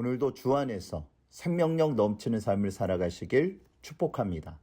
오늘도 주 안에서 생명력 넘치는 삶을 살아가시길 축복합니다.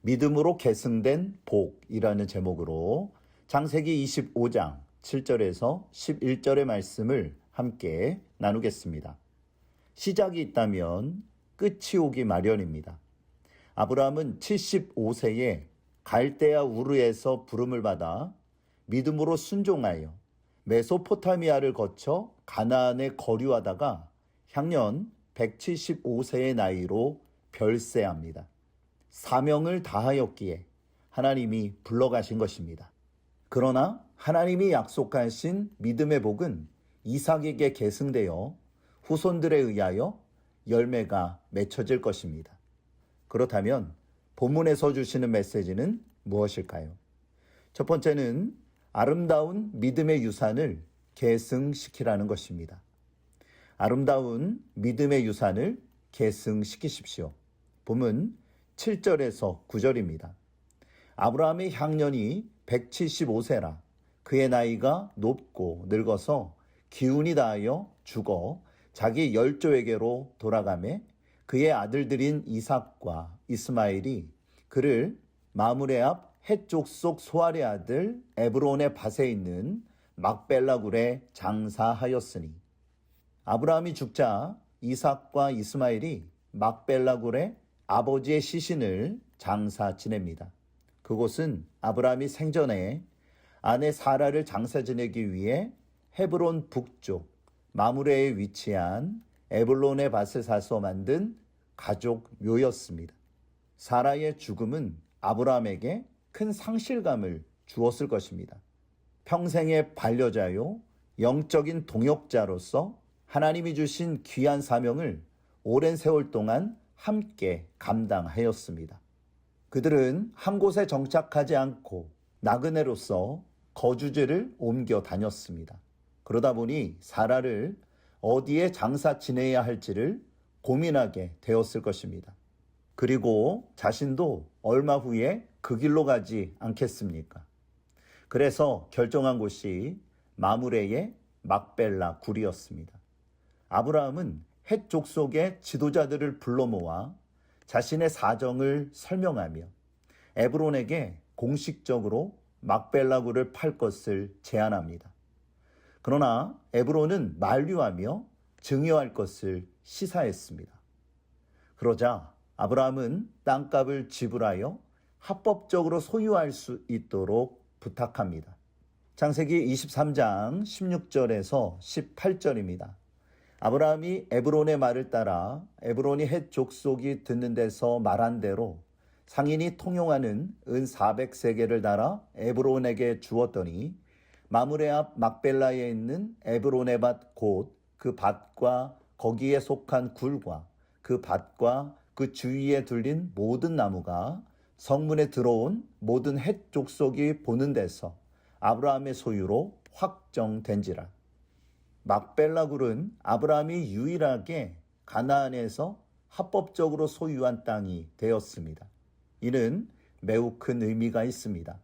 믿음으로 계승된 복이라는 제목으로 창세기 25장 7절에서 11절의 말씀을 함께 나누겠습니다. 시작이 있다면 끝이 오기 마련입니다. 아브라함은 75세에 갈대아 우르에서 부름을 받아 믿음으로 순종하여 메소포타미아를 거쳐 가나안에 거류하다가 향년 175세의 나이로 별세합니다. 사명을 다하였기에 하나님이 불러가신 것입니다. 그러나 하나님이 약속하신 믿음의 복은 이삭에게 계승되어 후손들에 의하여 열매가 맺혀질 것입니다. 그렇다면 본문에서 주시는 메시지는 무엇일까요? 첫 번째는 아름다운 믿음의 유산을 계승시키라는 것입니다. 아름다운 믿음의 유산을 계승시키십시오. 본문 7절에서 9절입니다. 아브라함의 향년이 175세라 그의 나이가 높고 늙어서 기운이 다하여 죽어 자기 열조에게로 돌아가매 그의 아들들인 이삭과 이스마엘이 그를 마므레 앞 헷족속 소알의 아들 에브론의 밭에 있는 막벨라 굴에 장사하였으니 아브라함이 죽자 이삭과 이스마엘이 막벨라 굴에 아버지의 시신을 장사 지냅니다. 그곳은 아브라함이 생전에 아내 사라를 장사 지내기 위해 헤브론 북쪽 마므레에 위치한 에블론의 밭을 사서 만든 가족 묘였습니다. 사라의 죽음은 아브라함에게 큰 상실감을 주었을 것입니다. 평생의 반려자요, 영적인 동역자로서 하나님이 주신 귀한 사명을 오랜 세월 동안 함께 감당하였습니다. 그들은 한 곳에 정착하지 않고 나그네로서 거주지를 옮겨 다녔습니다. 그러다 보니 사라를 어디에 장사 지내야 할지를 고민하게 되었을 것입니다. 그리고 자신도 얼마 후에 그 길로 가지 않겠습니까? 그래서 결정한 곳이 마므레의 막벨라 굴이었습니다. 아브라함은 헷 족속의 지도자들을 불러 모아 자신의 사정을 설명하며 에브론에게 공식적으로 막벨라 굴을 팔 것을 제안합니다. 그러나 에브론은 만류하며 증여할 것을 시사했습니다. 그러자 아브라함은 땅값을 지불하여 합법적으로 소유할 수 있도록 부탁합니다. 창세기 23장 16절에서 18절입니다. 아브라함이 에브론의 말을 따라 에브론이 헷 족속이 듣는 데서 말한 대로 상인이 통용하는 은 400세겔을 달아 에브론에게 주었더니 마므레 앞 막벨라에 있는 에브론의 밭 곧 그 밭과 거기에 속한 굴과 그 밭과 그 주위에 둘린 모든 나무가 성문에 들어온 모든 헷 족속이 보는 데서 아브라함의 소유로 확정된지라. 막벨라 굴은 아브라함이 유일하게 가나안에서 합법적으로 소유한 땅이 되었습니다. 이는 매우 큰 의미가 있습니다.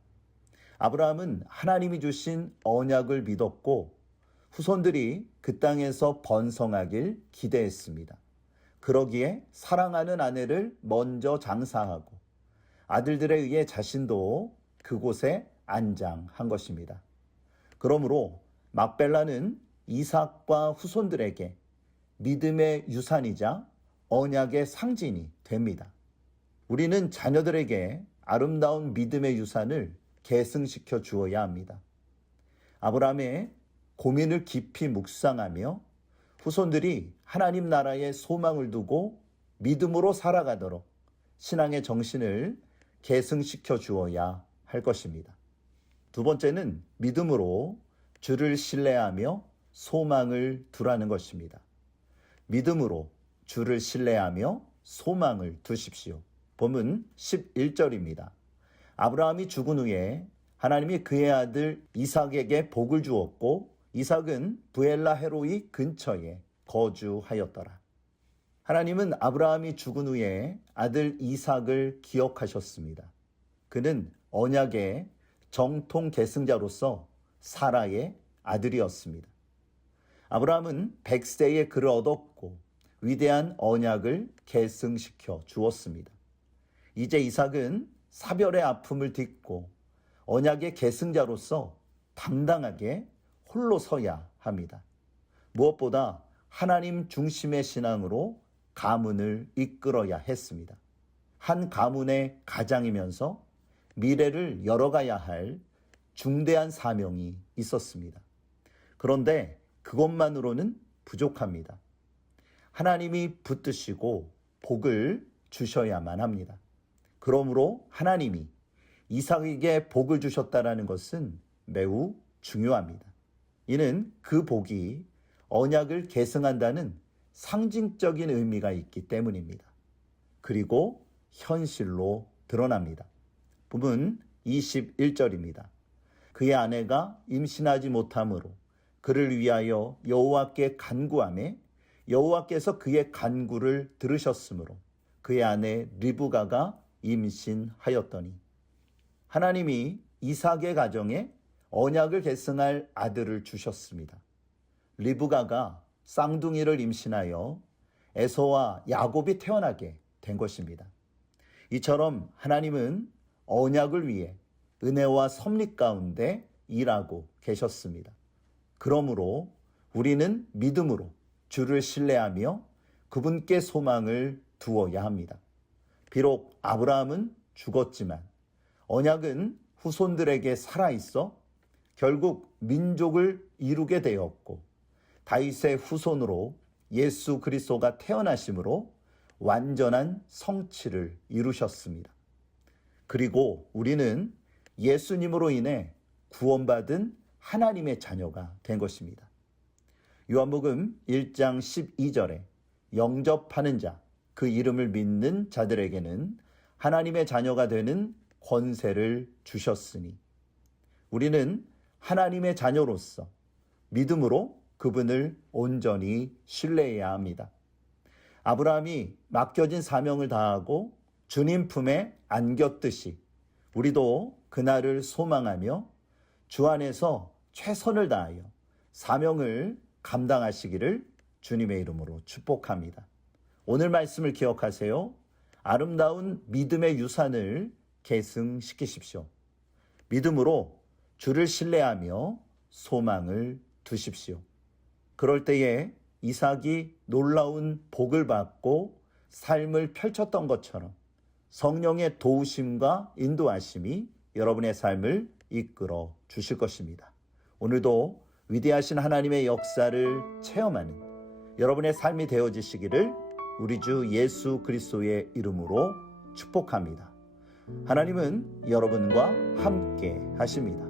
아브라함은 하나님이 주신 언약을 믿었고 후손들이 그 땅에서 번성하길 기대했습니다. 그러기에 사랑하는 아내를 먼저 장사하고 아들들에 의해 자신도 그곳에 안장한 것입니다. 그러므로 막벨라는 이삭과 후손들에게 믿음의 유산이자 언약의 상징이 됩니다. 우리는 자녀들에게 아름다운 믿음의 유산을 계승시켜 주어야 합니다. 아브라함의 고민을 깊이 묵상하며 후손들이 하나님 나라의 소망을 두고 믿음으로 살아가도록 신앙의 정신을 계승시켜 주어야 할 것입니다. 두 번째는 믿음으로 주를 신뢰하며 소망을 두라는 것입니다. 믿음으로 주를 신뢰하며 소망을 두십시오. 본문 11절입니다. 아브라함이 죽은 후에 하나님이 그의 아들 이삭에게 복을 주었고 이삭은 부엘라 헤로이 근처에 거주하였더라. 하나님은 아브라함이 죽은 후에 아들 이삭을 기억하셨습니다. 그는 언약의 정통 계승자로서 사라의 아들이었습니다. 아브라함은 100세에 그를 얻었고 위대한 언약을 계승시켜 주었습니다. 이제 이삭은 사별의 아픔을 딛고 언약의 계승자로서 당당하게 홀로 서야 합니다. 무엇보다 하나님 중심의 신앙으로 가문을 이끌어야 했습니다. 한 가문의 가장이면서 미래를 열어가야 할 중대한 사명이 있었습니다. 그런데 그것만으로는 부족합니다. 하나님이 붙드시고 복을 주셔야만 합니다. 그러므로 하나님이 이삭에게 복을 주셨다는 것은 매우 중요합니다. 이는 그 복이 언약을 계승한다는 상징적인 의미가 있기 때문입니다. 그리고 현실로 드러납니다. 본문 21절입니다. 그의 아내가 임신하지 못하므로 그를 위하여 여호와께 간구하매 여호와께서 그의 간구를 들으셨으므로 그의 아내 리브가가 임신하였더니 하나님이 이삭의 가정에 언약을 계승할 아들을 주셨습니다. 리브가가 쌍둥이를 임신하여 에서와 야곱이 태어나게 된 것입니다. 이처럼 하나님은 언약을 위해 은혜와 섭리 가운데 일하고 계셨습니다. 그러므로 우리는 믿음으로 주를 신뢰하며 그분께 소망을 두어야 합니다. 비록 아브라함은 죽었지만 언약은 후손들에게 살아있어 결국 민족을 이루게 되었고 다윗의 후손으로 예수 그리스도가 태어나심으로 완전한 성취를 이루셨습니다. 그리고 우리는 예수님으로 인해 구원받은 하나님의 자녀가 된 것입니다. 요한복음 1장 12절에 영접하는 자, 그 이름을 믿는 자들에게는 하나님의 자녀가 되는 권세를 주셨으니 우리는 하나님의 자녀로서 믿음으로 그분을 온전히 신뢰해야 합니다. 아브라함이 맡겨진 사명을 다하고 주님 품에 안겼듯이 우리도 그날을 소망하며 주 안에서 최선을 다하여 사명을 감당하시기를 주님의 이름으로 축복합니다. 오늘 말씀을 기억하세요. 아름다운 믿음의 유산을 계승시키십시오. 믿음으로 주를 신뢰하며 소망을 두십시오. 그럴 때에 이삭이 놀라운 복을 받고 삶을 펼쳤던 것처럼 성령의 도우심과 인도하심이 여러분의 삶을 이끌어 주실 것입니다. 오늘도 위대하신 하나님의 역사를 체험하는 여러분의 삶이 되어지시기를 우리 주 예수 그리스도의 이름으로 축복합니다. 하나님은 여러분과 함께 하십니다.